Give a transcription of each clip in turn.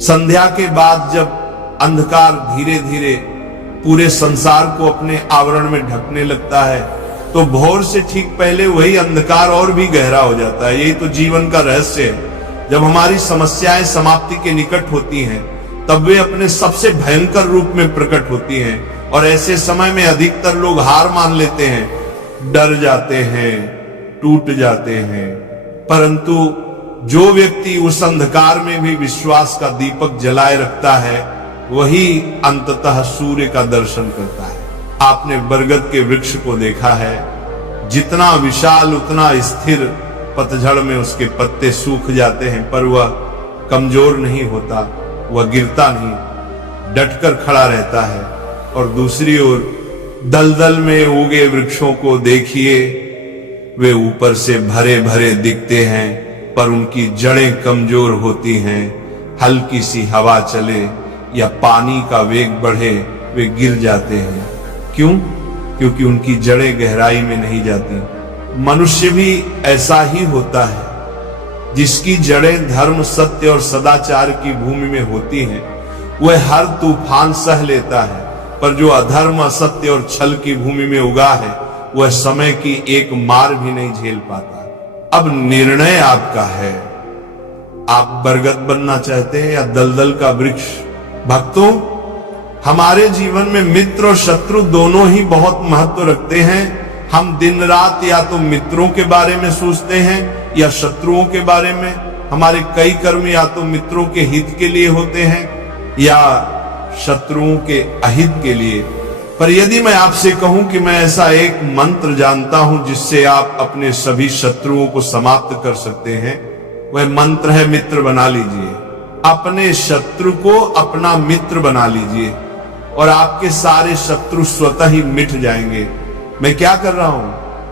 संध्या के बाद जब अंधकार धीरे धीरे पूरे संसार को अपने आवरण में ढकने लगता है, तो भोर से ठीक पहले वही अंधकार और भी गहरा हो जाता है। यही तो जीवन का रहस्य है। जब हमारी समस्याएं समाप्ति के निकट होती हैं, तब वे अपने सबसे भयंकर रूप में प्रकट होती हैं, और ऐसे समय में अधिकतर लोग हार मान लेते हैं, डर जाते हैं, टूट जाते हैं। परंतु जो व्यक्ति उस अंधकार में भी विश्वास का दीपक जलाए रखता है, वही अंततः सूर्य का दर्शन करता है। आपने बरगद के वृक्ष को देखा है, जितना विशाल उतना स्थिर। पतझड़ में उसके पत्ते सूख जाते हैं, पर वह कमजोर नहीं होता, वह गिरता नहीं, डटकर खड़ा रहता है। और दूसरी ओर दलदल में उगे वृक्षों को देखिए, वे ऊपर से भरे भरे दिखते हैं, पर उनकी जड़ें कमजोर होती हैं। हल्की सी हवा चले या पानी का वेग बढ़े, वे गिर जाते हैं। क्यों? क्योंकि उनकी जड़ें गहराई में नहीं जाती। मनुष्य भी ऐसा ही होता है। जिसकी जड़ें धर्म, सत्य और सदाचार की भूमि में होती हैं, वह हर तूफान सह लेता है। पर जो अधर्म, असत्य और छल की भूमि में उगा है, वह समय की एक मार भी नहीं झेल पाता। अब निर्णय आपका है, आप बरगद बनना चाहते हैं या दलदल का वृक्ष। भक्तों, हमारे जीवन में मित्र और शत्रु दोनों ही बहुत महत्व रखते हैं। हम दिन रात या तो मित्रों के बारे में सोचते हैं या शत्रुओं के बारे में। हमारे कई कर्म या तो मित्रों के हित के लिए होते हैं या शत्रुओं के अहित के लिए। पर यदि मैं आपसे कहूं कि मैं ऐसा एक मंत्र जानता हूं जिससे आप अपने सभी शत्रुओं को समाप्त कर सकते हैं, वह मंत्र है मित्र बना लीजिए। अपने शत्रु को अपना मित्र बना लीजिए और आपके सारे शत्रु स्वतः ही मिट जाएंगे। मैं क्या कर रहा हूं?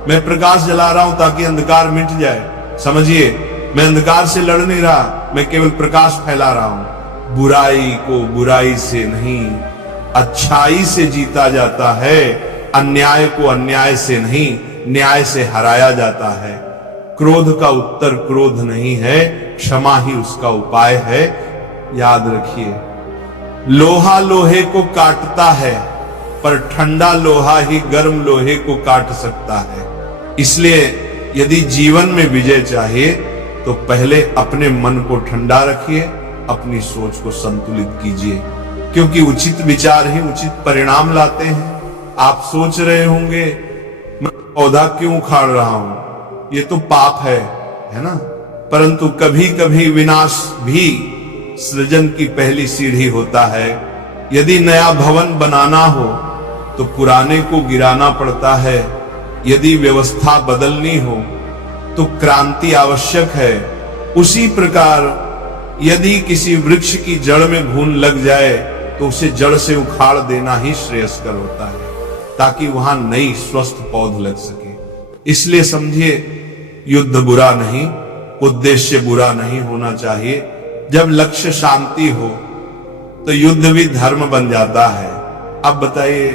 मैं प्रकाश जला रहा हूं ताकि अंधकार मिट जाए। समझिए, मैं अंधकार से लड़ नहीं रहा, मैं केवल प्रकाश फैला रहा हूं। बुराई को बुराई से नहीं, अच्छाई से जीता जाता है। अन्याय को अन्याय से नहीं, न्याय से हराया जाता है। क्रोध का उत्तर क्रोध नहीं है, क्षमा ही उसका उपाय है। याद रखिए, लोहा लोहे को काटता है, पर ठंडा लोहा ही गर्म लोहे को काट सकता है। इसलिए यदि जीवन में विजय चाहिए तो पहले अपने मन को ठंडा रखिए, अपनी सोच को संतुलित कीजिए, क्योंकि उचित विचार ही उचित परिणाम लाते हैं। आप सोच रहे होंगे, मैं पौधा क्यों उखाड़ रहा हूं, ये तो पाप है ना? परंतु कभी कभी विनाश भी सृजन की पहली सीढ़ी होता है। यदि नया भवन बनाना हो तो पुराने को गिराना पड़ता है। यदि व्यवस्था बदलनी हो तो क्रांति आवश्यक है। उसी प्रकार यदि किसी वृक्ष की जड़ में घून लग जाए तो उसे जड़ से उखाड़ देना ही श्रेयस्कर होता है, ताकि वहां नई स्वस्थ पौध लग सके। इसलिए समझिए, युद्ध बुरा नहीं, उद्देश्य बुरा नहीं होना चाहिए। जब लक्ष्य शांति हो तो युद्ध भी धर्म बन जाता है। अब बताइए,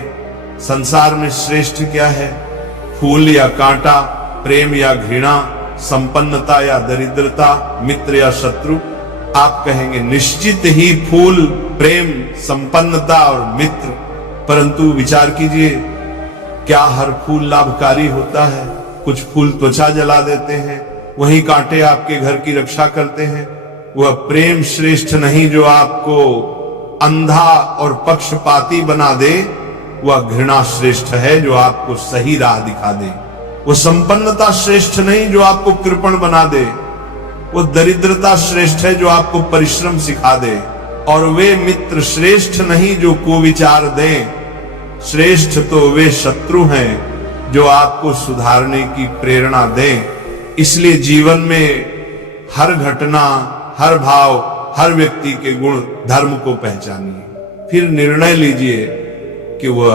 संसार में श्रेष्ठ क्या है? फूल या कांटा, प्रेम या घृणा, संपन्नता या दरिद्रता, मित्र या शत्रु? आप कहेंगे निश्चित ही फूल, प्रेम, संपन्नता और मित्र। परंतु विचार कीजिए, क्या हर फूल लाभकारी होता है? कुछ फूल त्वचा जला देते हैं, वही कांटे आपके घर की रक्षा करते हैं। वह प्रेम श्रेष्ठ नहीं जो आपको अंधा और पक्षपाती बना दे, वह घृणा श्रेष्ठ है जो आपको सही राह दिखा दे। वह संपन्नता श्रेष्ठ नहीं जो आपको कृपण बना दे, वो दरिद्रता श्रेष्ठ है जो आपको परिश्रम सिखा दे। और वे मित्र श्रेष्ठ नहीं जो कुविचार दें, श्रेष्ठ तो वे शत्रु हैं जो आपको सुधारने की प्रेरणा दें। इसलिए जीवन में हर घटना, हर भाव, हर व्यक्ति के गुण, धर्म को पहचानिए, फिर निर्णय लीजिए कि वह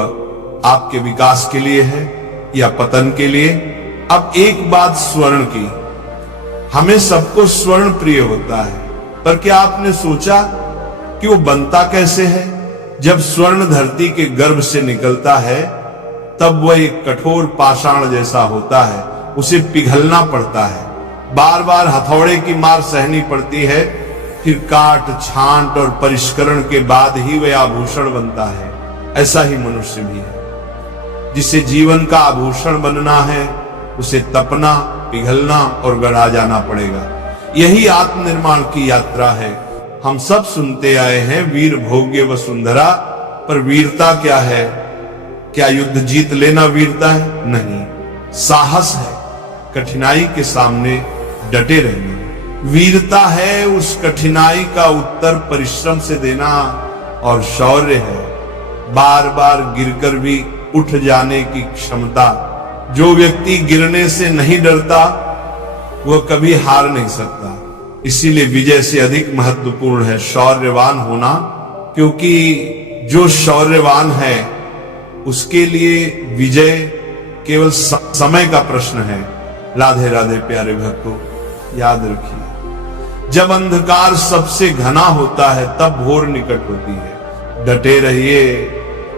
आपके विकास के लिए है या पतन के लिए। अब एक बात स्वर्ण की, हमें सबको स्वर्ण प्रिय होता है, पर क्या आपने सोचा कि वो बनता कैसे है? जब स्वर्ण धरती के गर्भ से निकलता है तब वह एक कठोर पाषाण जैसा होता है, उसे पिघलना पड़ता है, बार बार हथौड़े की मार सहनी पड़ती है, फिर काट छांट और परिष्करण के बाद ही वह आभूषण बनता है। ऐसा ही मनुष्य भी है। जिसे जीवन का आभूषण बनना है उसे तपना, पिघलना और गढ़ा जाना पड़ेगा। यही आत्मनिर्माण की यात्रा है। हम सब सुनते आए हैं वीर भोग्य वसुंधरा, पर वीरता क्या है? क्या युद्ध जीत लेना वीरता है? नहीं, साहस है कठिनाई के सामने डटे रहना। वीरता है उस कठिनाई का उत्तर परिश्रम से देना, और शौर्य है बार बार गिरकर भी उठ जाने की क्षमता। जो व्यक्ति गिरने से नहीं डरता वह कभी हार नहीं सकता। इसीलिए विजय से अधिक महत्वपूर्ण है शौर्यवान होना, क्योंकि जो शौर्यवान है उसके लिए विजय केवल समय का प्रश्न है। राधे राधे प्यारे भक्तों, याद रखिए जब अंधकार सबसे घना होता है तब भोर निकट होती है। डटे रहिए,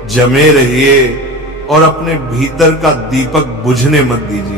जमे रहिए और अपने भीतर का दीपक बुझने मत दीजिए।